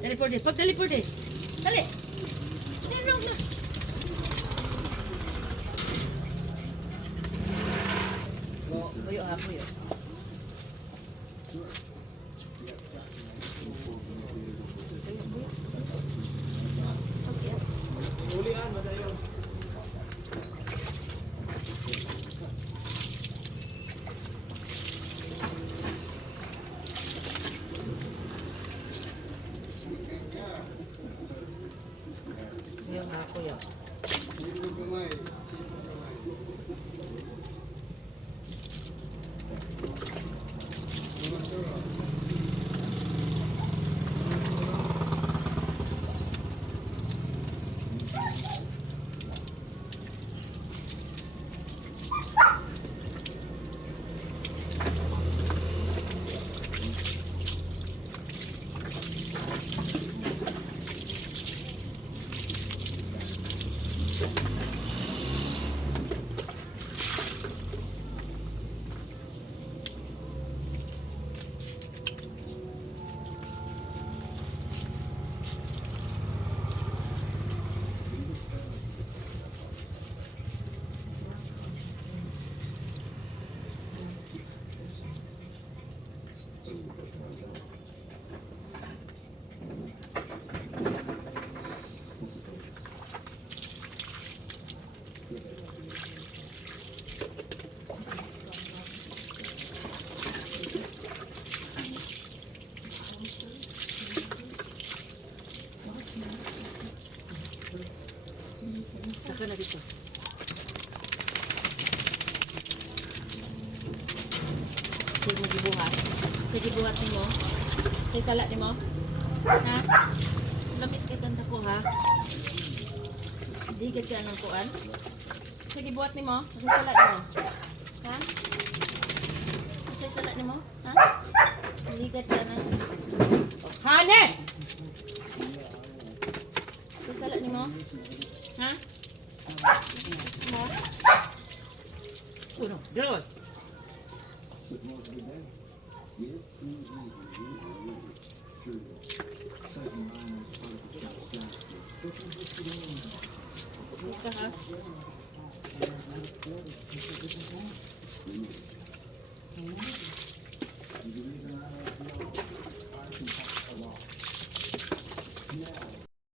Teleport deh. Pag teleport deh. Dali. Tinulog na. Buyo ha, buyo. Ulian, madayo. Buyo ha, buyo. Saka na dito. Sige gibuhat. Sige buhat nimo. Say salat nimo. Ha? Lamis kay kanta ko ha. Digit ka nang kuan. Sige buhat nimo. Say salat nimo. Ha? Say salat nimo. Ha? Digit ka nang. Oh, hane. Say salat nimo. Ha? Ha? Uno, dos. Buka ha?